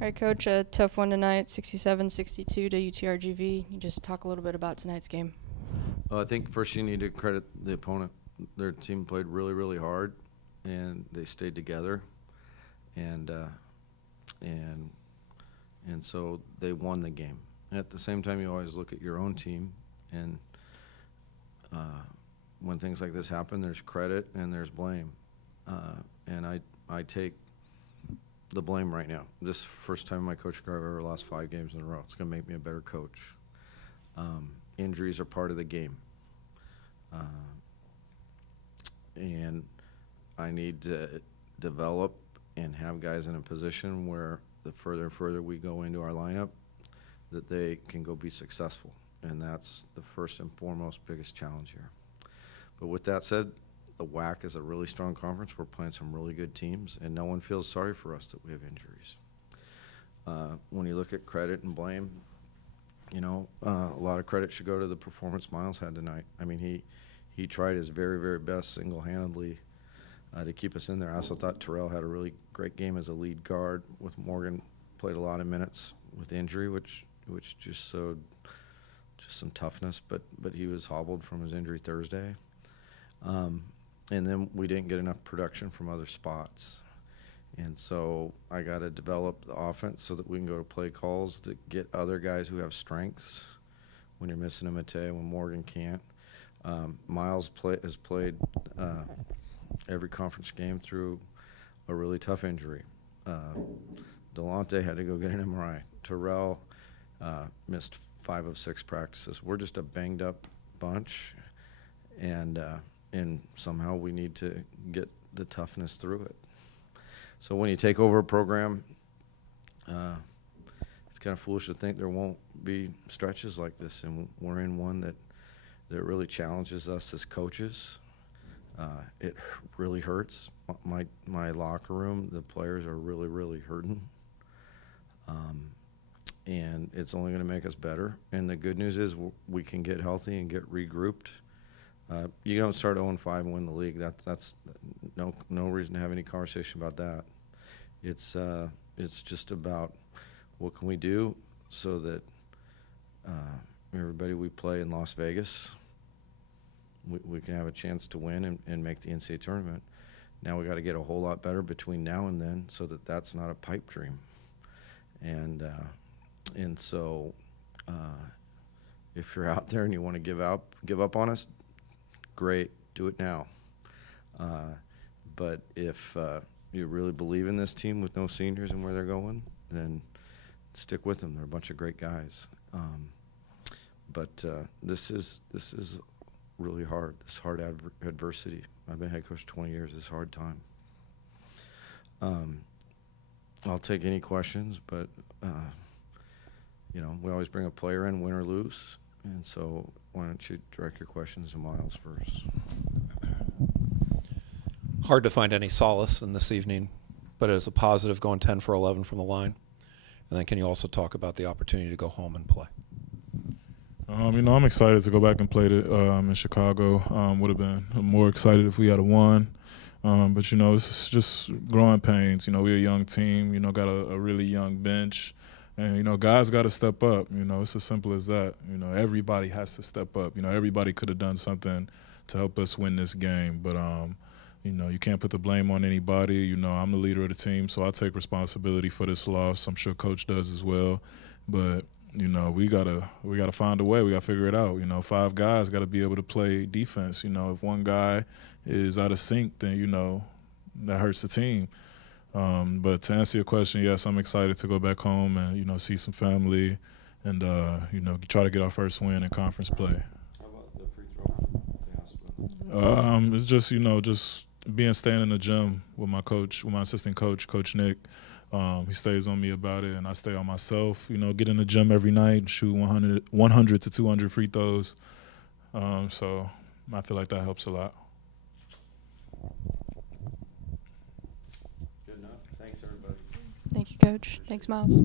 All right, Coach, a tough one tonight, 67-62 to UTRGV. You just talk a little bit about tonight's game. Well, I think first you need to credit the opponent. Their team played really, really hard, and they stayed together, and so they won the game. At the same time, you always look at your own team, and when things like this happen, there's credit and there's blame, and I take the blame right now. This is the first time in my coaching career I've ever lost 5 games in a row. It's going to make me a better coach. Injuries are part of the game. And I need to develop and have guys in a position where the further and further we go into our lineup, that they can go be successful. And that's the first and foremost biggest challenge here. But with that said, the WAC is a really strong conference. We're playing some really good teams, and no one feels sorry for us that we have injuries. When you look at credit and blame, you know, a lot of credit should go to the performance Myles had tonight. I mean, he tried his very, very best single-handedly to keep us in there. I also thought Terrell had a really great game as a lead guard, with Morgan played a lot of minutes with injury, which just showed just some toughness, but he was hobbled from his injury Thursday. And then we didn't get enough production from other spots. And so I got to develop the offense so that we can go to play calls that get other guys who have strengths when you're missing a Mateo, when Morgan can't. Myles has played every conference game through a really tough injury. Delonte had to go get an MRI. Terrell missed 5 of 6 practices. We're just a banged-up bunch, and somehow we need to get the toughness through it. So when you take over a program, it's kind of foolish to think there won't be stretches like this, and we're in one that really challenges us as coaches. It really hurts. My locker room, the players are really, really hurting. And it's only going to make us better. And the good news is we can get healthy and get regrouped. You don't start 0-5 and win the league. That's no reason to have any conversation about that. It's just about what can we do so that everybody we play in Las Vegas, we can have a chance to win and make the NCAA tournament. Now we got to get a whole lot better between now and then so that that's not a pipe dream. And so if you're out there and you want to give up on us, great, do it now. But if you really believe in this team with no seniors and where they're going, then stick with them. They're a bunch of great guys. But this is really hard. This hard adversity. I've been head coach 20 years. It's a hard time. I'll take any questions, but you know, we always bring a player in, win or lose, and so why don't you direct your questions to Myles first? Hard to find any solace in this evening, but it is a positive going 10 for 11 from the line. And then can you also talk about the opportunity to go home and play? You know, I'm excited to go back and play in Chicago. Would have been more excited if we had won. But, you know, it's just growing pains. You know, we're a young team, you know, got a really young bench. And, you know, guys got to step up. You know, it's as simple as that. You know, everybody has to step up. You know, everybody could have done something to help us win this game. But, you know, you can't put the blame on anybody. You know, I'm the leader of the team, so I take responsibility for this loss. I'm sure Coach does as well. But, you know, we gotta find a way. We gotta figure it out. You know, 5 guys got to be able to play defense. You know, if one guy is out of sync, then, you know, that hurts the team. But to answer your question, yes, I'm excited to go back home and, you know, see some family and, you know, try to get our first win in conference play. How about the free throw? It's just, you know, just staying in the gym with my coach, with my assistant coach, Coach Nick. He stays on me about it, and I stay on myself. You know, get in the gym every night, shoot 100 to 200 free throws. So I feel like that helps a lot. Good enough. Thanks, everybody. Thank you, Coach. Thanks, Myles.